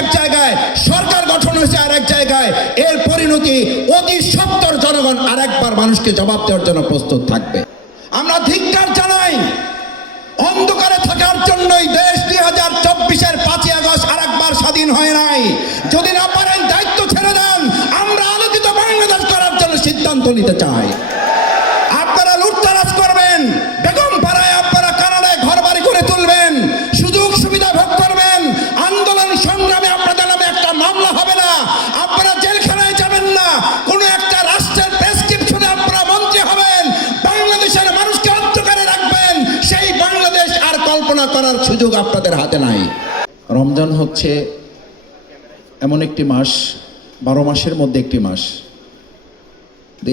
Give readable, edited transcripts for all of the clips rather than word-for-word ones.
এক জায়গায়, সরকার গঠন হয়েছে আর এক জায়গায়। এর পরিণতি অতি সত্বর জনগণ আরেকবার মানুষকে জবাব দেওয়ার জন্য প্রস্তুত থাকবে। আমরা ধিক্কার জানাই, অন্ধকারে থাকার জন্যই দেশ 2024-এর 5ই আগস্ট আরেকবার স্বাধীন হয় নাই। যদি না পারেন দায়িত্ব ছেড়ে দেন, আমরা আলোকিত বাংলাদেশ করার জন্য সিদ্ধান্ত নিতে চাই। আপনারা লুটতরাজ করবেন, বেগম পাড়ায় আপনারা কানাডায় ঘর বাড়ি করে তুলবেন, সুযোগ সুবিধা ভোগ করবেন, আন্দোলন সংগ্রামে আপনাদের নামে একটা মামলা হবে না, আপনারা জেলখানায় যাবেন না, কোনো একটা রাষ্ট্রের প্রেসক্রিপশনে আপনারা মন্ত্রী হবেন, বাংলাদেশের মানুষকে অন্ধকারে রাখবেন। সেই বাংলাদেশ আর কল্পনা করার সুযোগ আপনাদের হাতে নাই। রমজান হচ্ছে এমন একটি মাস, 12 মাসের মধ্যে একটি মাস।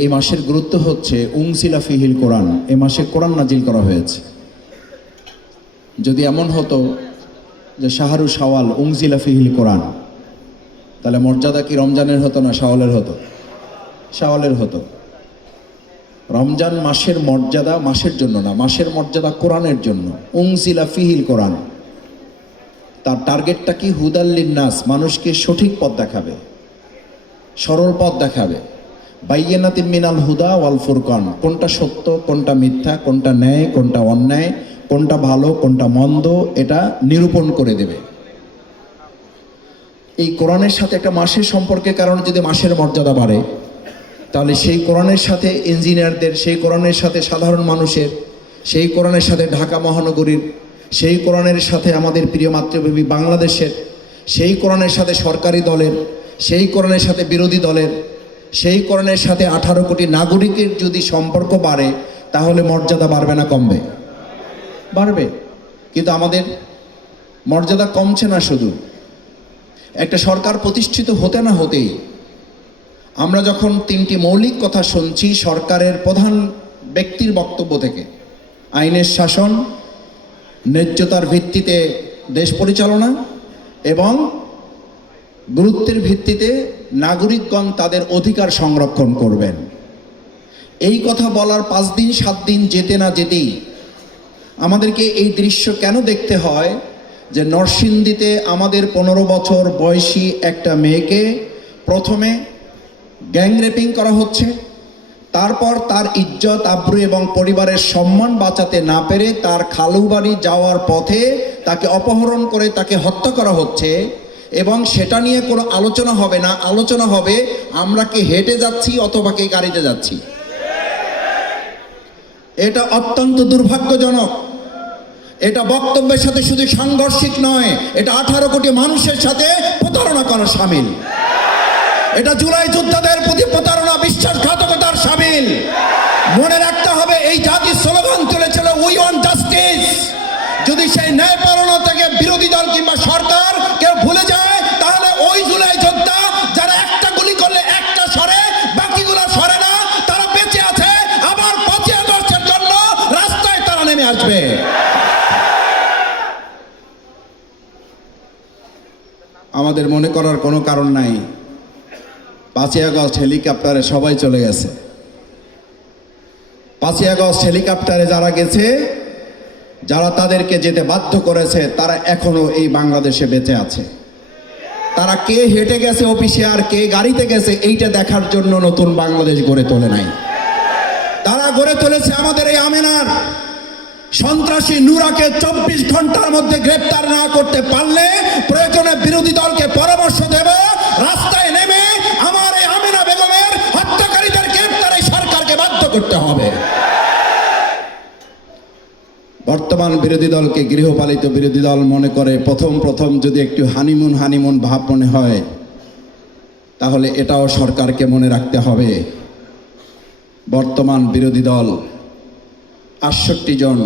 এই মাসের গুরুত্ব হচ্ছে উনজিলা ফিহিল কোরআন। এই মাসে কোরআন নাজিল করা হয়েছে। যদি এমন হতো যে শাহরু শাওয়াল উনজিলা ফিহিল কোরআন, তাহলে মর্যাদা কি রমজানের হতো না শাওয়ালের হতো? শাওয়ালের হতো। রমজান মাসের মর্যাদা মাসের জন্য না, মাসের মর্যাদা কোরআনের জন্য। উনজিলা ফিহিল কোরআন, তার টার্গেটটা কি? হুদাল্লিন নাস, মানুষকে সঠিক পথ দেখাবে, সরল পথ দেখাবে। বাইয়িনাতিন মিনাল হুদা ওয়াল ফুরকান, কোনটা সত্য, কোনটা মিথ্যা, কোনটা ন্যায়, কোনটা অন্যায়, কোনটা ভালো, কোনটা মন্দ, এটা নিরূপণ করে দেবে। এই কোরআনের সাথে একটা মাসের সম্পর্কের কারণে যদি মাসের মর্যাদা বাড়ে, তাহলে সেই কোরআনের সাথে ইঞ্জিনিয়ারদের, সেই কোরআনের সাথে সাধারণ মানুষের, সেই কোরআনের সাথে ঢাকা মহানগরীর, সেই কোরআনের সাথে আমাদের প্রিয় মাতৃভূমি বাংলাদেশের, সেই কোরআনের সাথে সরকারি দলের, সেই কোরআনের সাথে বিরোধী দলের, সেই কোরআনের সাথে 18 কোটি নাগরিকের যদি সম্পর্ক বাড়ে, তাহলে মর্যাদা বাড়বে না কমবে? বাড়বে। কিন্তু আমাদের মর্যাদা কমছে না। শুধু একটা সরকার প্রতিষ্ঠিত হতে না হতেই আমরা যখন 3টি মৌলিক কথা শুনছি সরকারের প্রধান ব্যক্তির বক্তব্য থেকে, আইনের শাসন, ন্যায্যতার ভিত্তিতে দেশ পরিচালনা এবং গুরুত্বের ভিত্তিতে নাগরিকগণ তাদের অধিকার সংরক্ষণ করবেন, এই কথা বলার 5 দিন 7 দিন যেতে না যেতেই আমাদেরকে এই দৃশ্য কেন দেখতে হয় যে নরসিংদীতে আমাদের 15 বছর বয়সী একটা মেয়েকে প্রথমে গ্যাং রেপিং করা হচ্ছে, তারপর তার ইজ্জত আবরু এবং পরিবারের সম্মান বাঁচাতে না পেরে তার খালু বাড়ি যাওয়ার পথে তাকে অপহরণ করে তাকে হত্যা করা হচ্ছে। এবং সেটা নিয়ে কোনো আলোচনা হবে না, আলোচনা হবে আমরা কি হেঁটে যাচ্ছি অথবা কে গাড়িতে যাচ্ছি। এটা অত্যন্ত দুর্ভাগ্যজনক। এটা বক্তব্যের সাথে শুধু সাংঘর্ষিক নয়, এটা 18 কোটি মানুষের সাথে প্রতারণা করার শামিল। এটা জুলাই যোদ্ধাদের প্রতি প্রতারণা, বিশ্বাসঘাতকতার শামিল। মনে রাখতে হবে এই জাতি স্লোগান তুলেছিল উই ওয়ান্ট জাস্টিস। যদি সেই ন্যায়পরায়ণতাকে বিরোধী দল কিংবা সরকার কেউ ভুলে যায়, তাহলে ওই জুলাই যোদ্ধা যারা একটা গুলি করলে একটা সরে, বাকিগুলো সরে না, তারা বেঁচে আছে, আবার 5ই আগস্টের জন্য রাস্তায় তারা নেমে আসবে। আমাদের মনে করার কোনো কারণ নাই 5ই আগস্ট হেলিকপ্টারে সবাই চলে গেছে। 5ই আগস্ট হেলিকপ্টারে যারা গেছে, যারা তাদেরকে যেতে বাধ্য করেছে, তারা এখনো এই বাংলাদেশে বেঁচে আছে। তারা কে হেঁটে গেছে অফিসে আর কে গাড়িতে গেছে এইটা দেখার জন্য নতুন বাংলাদেশ গড়ে তোলে নাই। তারা গড়ে তুলেছে আমাদের এই আমেনার সন্ত্রাসী নুরাকে 24 ঘন্টার মধ্যে গ্রেফতার না করতে পারলে প্রয়োজনে বিরোধী দলকে পরামর্শ দেব, রাস্তায় নেমে আমার এই আমেনা বেগমের হত্যাকারীদের গ্রেফতারে সরকারকে বাধ্য করতে হবে। বর্তমান বিরোধী দলকে গৃহপালিত বিরোধী দল মনে করে প্রথম যদি একটু হানিমুন ভাব মনে হয়, তাহলে এটাও সরকারকে মনে রাখতে হবে বর্তমান বিরোধী দল 68 জন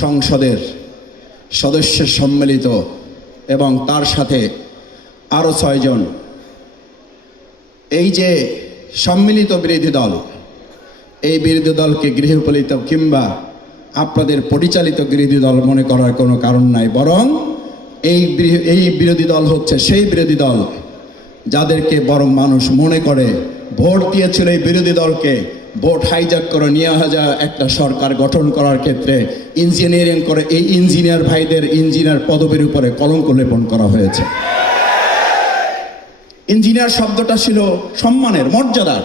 সংসদের সদস্যের সম্মিলিত এবং তার সাথে আরও 6 জন, এই যে সম্মিলিত বিরোধী দল, এই বিরোধী দলকে গৃহপালিত কিংবা আপনাদের পরিচালিত বিরোধী দল মনে করার কোনো কারণ নাই। বরং এই বিরোধী দল হচ্ছে সেই বিরোধী দল যাদেরকে বরং মানুষ মনে করে ভোট দিয়েছিল এই বিরোধী দলকে ভোট হাইজ্যাক করে নিয়ে যায় একটা সরকার গঠন করার ক্ষেত্রে ইঞ্জিনিয়ারিং করে এই ইঞ্জিনিয়ার ভাইদের ইঞ্জিনিয়ার পদবীর উপরে কলঙ্ক লেপন করা হয়েছে। ইঞ্জিনিয়ার শব্দটা ছিল সম্মানের, মর্যাদার।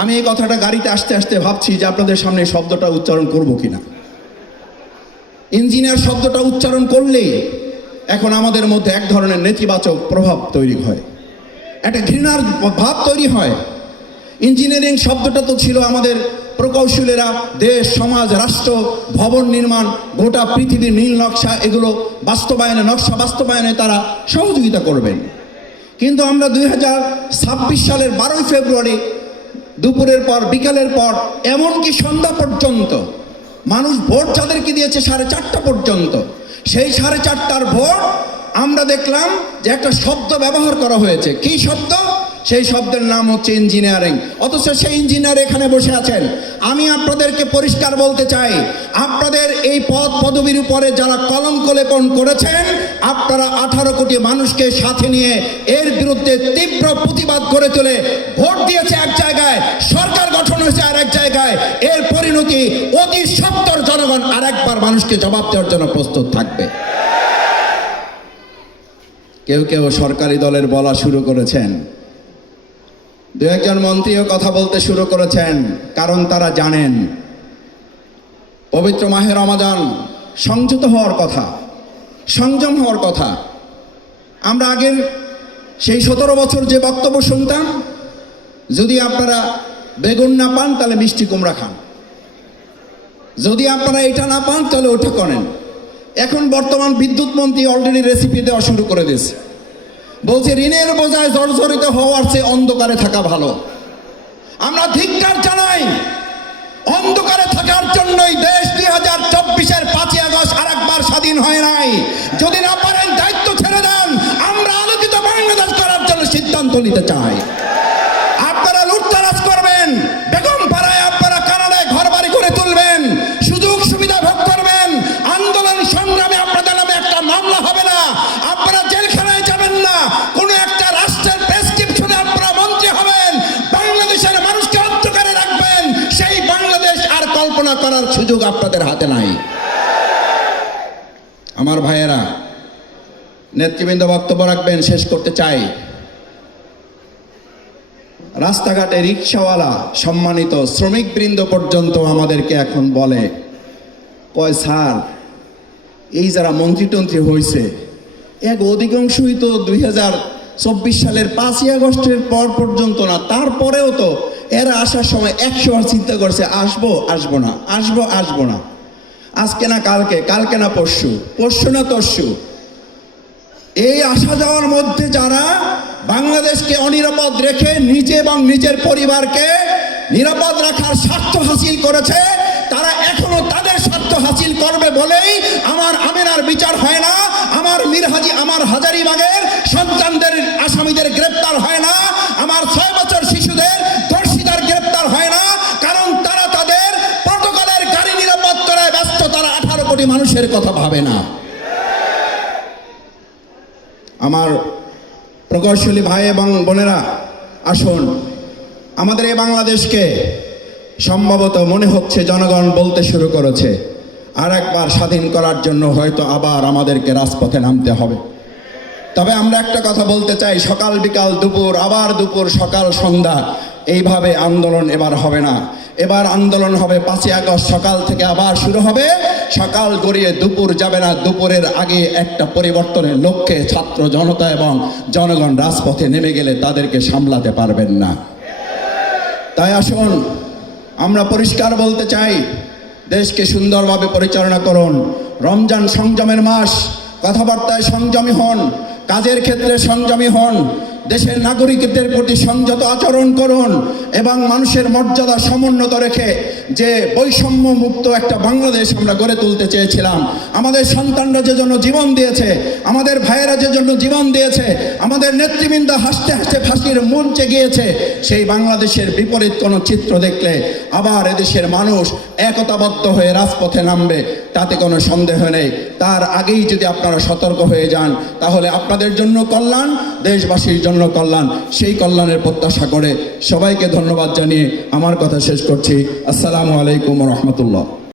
আমি এই কথাটা গাড়িতে আসতে আসতে ভাবছি যে আপনাদের সামনে এই শব্দটা উচ্চারণ করব কিনা। ইঞ্জিনিয়ার শব্দটা উচ্চারণ করলেই এখন আমাদের মধ্যে এক ধরনের নেতিবাচক প্রভাব তৈরি হয়, একটা ঘৃণার ভাব তৈরি হয়। ইঞ্জিনিয়ারিং শব্দটা তো ছিল আমাদের প্রকৌশলীরা দেশ, সমাজ, রাষ্ট্র, ভবন নির্মাণ, গোটা পৃথিবীর নীল নকশা, এগুলো বাস্তবায়নে, নকশা বাস্তবায়নে তারা সহযোগিতা করবেন। কিন্তু আমরা 2026 সালের 12ই ফেব্রুয়ারি দুপুরের পর, বিকালের পর, এমনকি সন্ধ্যা পর্যন্ত মানুষ ভোট যাদেরকে দিয়েছে 4:30 পর্যন্ত, সেই 4:30টার ভোট আমরা দেখলাম যে একটা শব্দ ব্যবহার করা হয়েছে। কি শব্দ? সেই শব্দের নাম হচ্ছে ইঞ্জিনিয়ারিং। অথচ সেই ইঞ্জিনিয়ার এখানে বসে আছেন। আমি আপনাদেরকে পরিষ্কার বলতে চাই, আপনাদের এই পদ পদবীর উপরে যারা কলঙ্ক লেপন করেছেন, আপনারা 18 কোটি মানুষকে সাথে নিয়ে এর বিরুদ্ধে তীব্র প্রতিবাদ করে তুলে ভোট দিয়েছে এক জায়গায়, সরকার গঠন হয়েছে আর এক জায়গায়। এর পরিণতি অতি সত্বর জনগণ আর একবার মানুষকে জবাব দেওয়ার জন্য প্রস্তুত থাকবে। কেউ কেউ সরকারি দলের বলা শুরু করেছেন, দু একজন মন্ত্রীও কথা বলতে শুরু করেছেন, কারণ তারা জানেন পবিত্র মাহে রমাদান, সংযত হওয়ার কথা, সংযম হওয়ার কথা। আমরা আগের সেই 17 বছর যে বক্তব্য শুনতাম, যদি আপনারা বেগুন না পান তাহলে মিষ্টি কুমড়া খান, যদি আপনারা এটা না পান তাহলে ওটা করেন। এখন বর্তমান বিদ্যুৎ মন্ত্রী অলরেডি রেসিপি দেওয়া শুরু করে দিয়েছে, বলছে ঋণের বোঝায় জর্জরিত হওয়ার চেয়ে অন্ধকারে থাকা ভালো। আমরা ধিক্কার জানাই, অন্ধকারে থাকার জন্যই দেশ 2024-এর 5ই আগস্ট আর একবার স্বাধীন হয় নাই। যদি না পারেন দায়িত্ব ছেড়ে দেন, আমরা আলোকিত বাংলাদেশ করার জন্য সিদ্ধান্ত নিতে চাই। আপনারা লুটতরাজ করবেন, বেগম পাড়ায় আপনারা কানাডায় ঘর বাড়ি করে তুলবেন, সুযোগ সুবিধা ভোগ করবেন, আন্দোলন সংগ্রামে আপনাদের নামে একটা মামলা হবে না, আপনারা জেলখানায় যাবেন না, কোনো একটা রাষ্ট্রের প্রেসক্রিপশনে আপনারা মন্ত্রী হবেন, বাংলাদেশের মানুষকে অন্ধকারে রাখবেন। সেই বাংলাদেশ আর কল্পনা করার সুযোগ আপনাদের হাতে নাই। আমার ভাইয়েরা, নেতৃবৃন্দ বক্তব্য রাখবেন, শেষ করতে চাই। রাস্তাঘাটে রিক্সাওয়ালা, সম্মানিত শ্রমিকবৃন্দ পর্যন্ত আমাদেরকে এখন বলে, কয় স্যার, এই যারা মন্ত্রী টন্ত্রী হয়েছে, এক অধিকাংশই তো 2024 সালের 5ই আগস্টের পর পর্যন্ত না, তারপরেও তো এরা আসার সময় 100 বার চিন্তা করছে, আসবো আসবো না, আসবো আসবো না, আজকে না কালকে, কালকে না পরশু, পরশু না তরশু। এই আসা যাওয়ার মধ্যে যারা বাংলাদেশকে অনিরাপদ রেখে নিজে এবং নিজের পরিবারকে নিরাপদ রাখার স্বার্থ হাসিল করেছে, তারা এখনো তাদের স্বার্থ হাসিল করবে বলেই আমার আমিনার বিচার হয় না, আমার হাজারীবাগের সন্তানদের আসামিদের গ্রেপ্তার হয় না, আমার 6 বছর শিশুদের দর্শিতার গ্রেপ্তার হয় না, কারণ তারা তাদের প্রটোকলের গাড়ি নিরাপদ করায় ব্যস্ত। তারা 18 কোটি মানুষের কথা ভাবে না। আমার প্রকৌশলী ভাই এবং বোনেরা, আসুন, আমাদের এই বাংলাদেশকে সম্ভবত মনে হচ্ছে জনগণ বলতে শুরু করেছে, আর একবার স্বাধীন করার জন্য হয়তো আবার আমাদেরকে রাজপথে নামতে হবে। তবে আমরা একটা কথা বলতে চাই, সকাল বিকাল দুপুর, আবার দুপুর সকাল সন্ধ্যা, এইভাবে আন্দোলন এবার হবে না। এবার আন্দোলন হবে 5ই আগস্ট সকাল থেকে আবার শুরু হবে, সকাল গড়িয়ে দুপুর যাবে না, দুপুরের আগে একটা পরিবর্তনের লক্ষ্যে ছাত্র জনতা এবং জনগণ রাজপথে নেমে গেলে তাদেরকে সামলাতে পারবেন না। তাই আসুন, আমরা পরিষ্কার বলতে চাই, দেশকে সুন্দরভাবে পরিচালনা করুন। রমজান সংযমের মাস, কথাবার্তায় সংযমী হন, কাজের ক্ষেত্রে সংযমী হন, দেশের নাগরিকদের প্রতি সংযত আচরণ করুন এবং মানুষের মর্যাদা সমুন্নত রেখে যে বৈষম্য মুক্ত একটা বাংলাদেশ আমরা গড়ে তুলতে চেয়েছিলাম, আমাদের সন্তানরা যে জন্য জীবন দিয়েছে, আমাদের ভাইয়েরা যে জন্য জীবন দিয়েছে, আমাদের নেতৃবৃন্দ হাসতে হাসতে ফাঁসির মঞ্চে গিয়েছে, সেই বাংলাদেশের বিপরীত কোনো চিত্র দেখলে আবার এদেশের মানুষ একতাবদ্ধ হয়ে রাজপথে নামবে, তাতে কোনো সন্দেহ নেই। তার আগেই যদি আপনারা সতর্ক হয়ে যান, তাহলে আপনাদের জন্য কল্যাণ, দেশবাসীর জন্য কল্যাণ। সেই কল্যাণের প্রত্যাশা করে সবাইকে ধন্যবাদ জানিয়ে আমার কথা শেষ করছি। আসসালামু আলাইকুম ওয়া রাহমাতুল্লাহ।